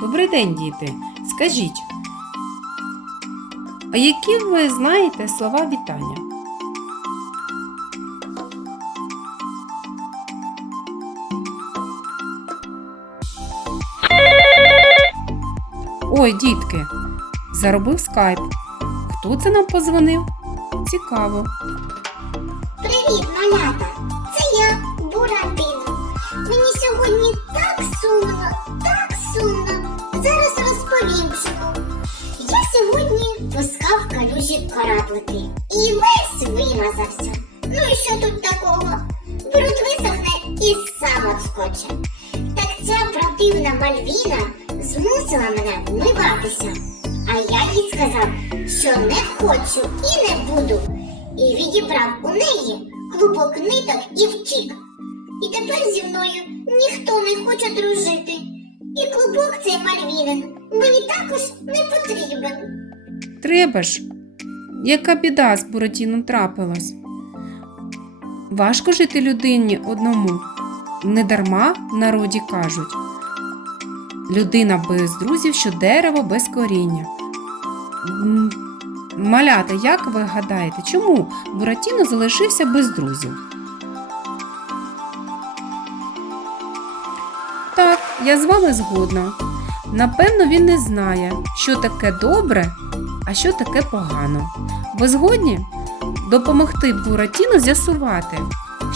Добрий день, діти. Скажіть, а які ви знаєте слова вітання? Ой, дітки, заробив скайп. Хто це нам позвонив? Цікаво. Привіт, малята! Що тут такого? Бруд висохне і сам отскоче. Так ця противна Мальвіна змусила мене вмиватися. А я їй сказав, що не хочу і не буду і відібрав у неї клубок ниток і втік. І тепер зі мною ніхто не хоче дружити. І клубок цей Мальвінин мені також не потрібен. Треба ж, яка біда з Буратіном трапилась. Важко жити людині одному. Недарма народі кажуть. Людина без друзів, що дерево без коріння. Малята, як ви гадаєте, чому Буратіно залишився без друзів? Так, я з вами згодна. Напевно, він не знає, що таке добре, а що таке погано. Ви згодні допомогти Буратіно з'ясувати,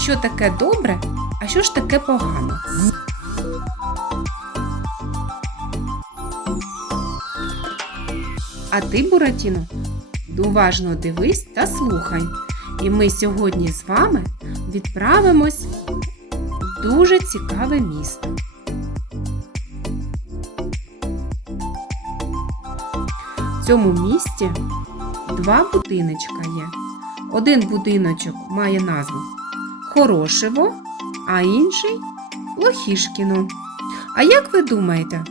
що таке добре, а що ж таке погано. А ти, Буратіно, уважно дивись та слухай. І ми сьогодні з вами відправимось в дуже цікаве місто. В цьому місті два будиночка є. Один будиночок має назву Хорошево, а інший Лохішкіно. А як ви думаєте,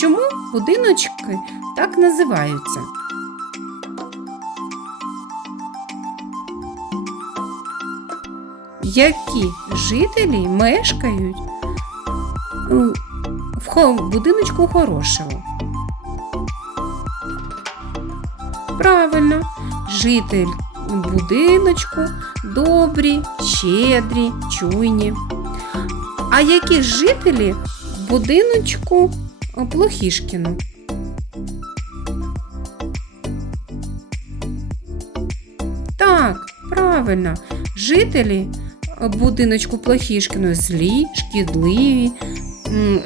чому будиночки так називаються? Які жителі мешкають в будиночку Хорошево? Правильно, житель будиночку добрі, щедрі, чуйні. А які жителі в будиночку е, Плохішкіну? Так, правильно, жителі е, будиночку Плохішкіну злі, шкідливі,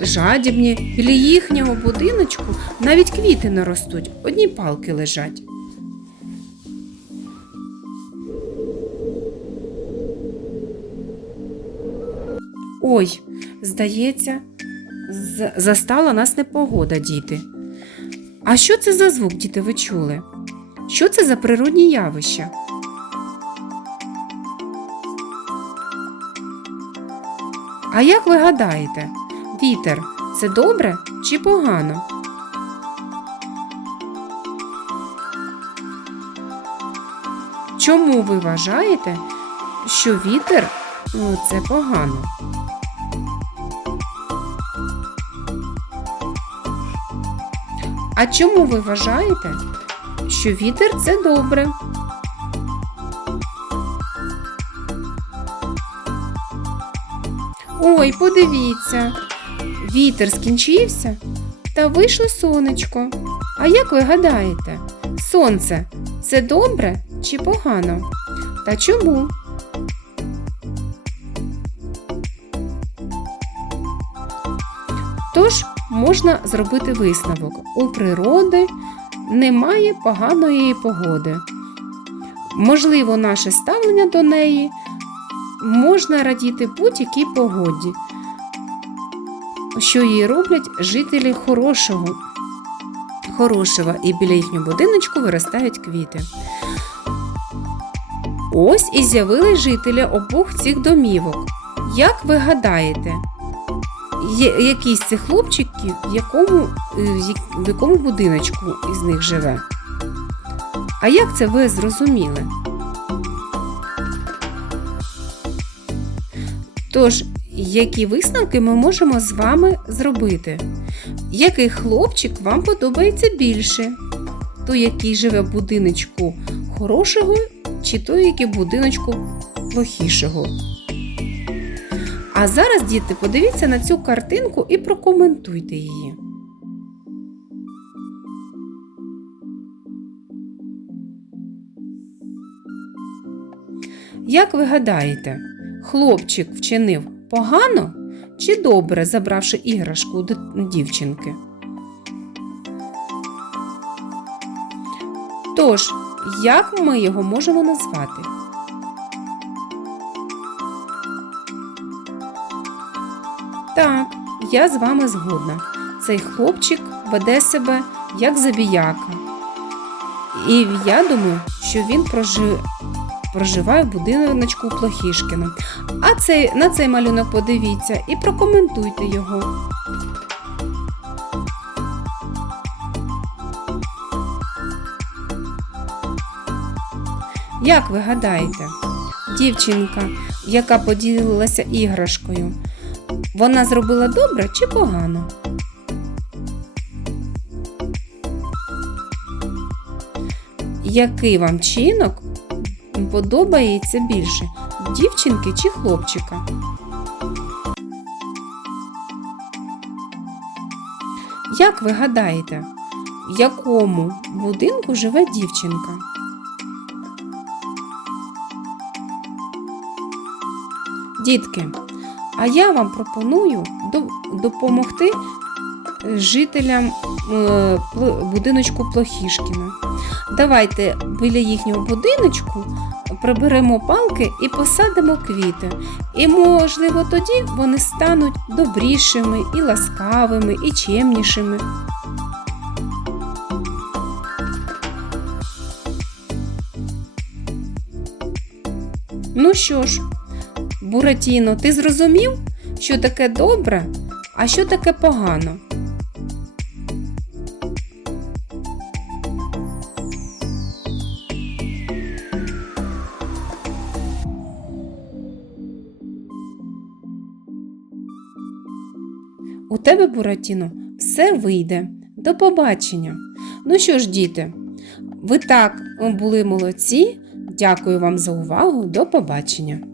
жадібні. Біля їхнього будиночку навіть квіти не ростуть, одні палки лежать. Ой, здається, застала нас непогода, діти. А що це за звук, діти, ви чули? Що це за природні явища? А як ви гадаєте, вітер це добре чи погано? Чому ви вважаєте, що вітер ну, це погано? А чому ви вважаєте, що вітер це добре? Ой, подивіться, вітер скінчився та вийшло сонечко. А як ви гадаєте, сонце це добре чи погано? Та чому? Тож можна зробити висновок: у природи немає поганої погоди. Можливо, наше ставлення до неї можна радіти будь-якій погоді, що її роблять жителі хорошого. Хорошого і біля їхнього будиночку виростають квіти. Ось і з'явились жителі обох цих домівок. Як ви гадаєте, є якийсь з цих хлопчиків, в якому, е, в як- в якому будиночку із них живе? А як це ви зрозуміли? Тож, які висновки ми можемо з вами зробити? Який хлопчик вам подобається більше? Той, який живе в будиночку хорошого, чи той, який в будиночку плохішого? А зараз, діти, подивіться на цю картинку і прокоментуйте її. Як ви гадаєте, хлопчик вчинив погано чи добре, забравши іграшку ди- дівчинки? Тож, як ми його можемо назвати? Так, я з вами згодна. Цей хлопчик веде себе як забіяка. І я думаю, що він прожи... проживає в будиночку Плохішкіна. А цей, на цей малюнок подивіться і прокоментуйте його. Як ви гадаєте, дівчинка, яка поділилася іграшкою, вона зробила добре чи погано? Який вам чинок подобається більше дівчинки чи хлопчика? Як ви гадаєте, в якому будинку живе дівчинка? Дітки, а я вам пропоную допомогти е, жителям е, будиночку Плохішкіна. Давайте біля їхнього будиночку приберемо палки і посадимо квіти. І, можливо, тоді вони стануть добрішими і ласкавими, і чемнішими. Ну що ж, Буратіно, ти зрозумів, що таке добре, а що таке погано? У тебе, Буратіно, все вийде. До побачення. Ну що ж, діти, ви так були молодці. Дякую вам за увагу. До побачення.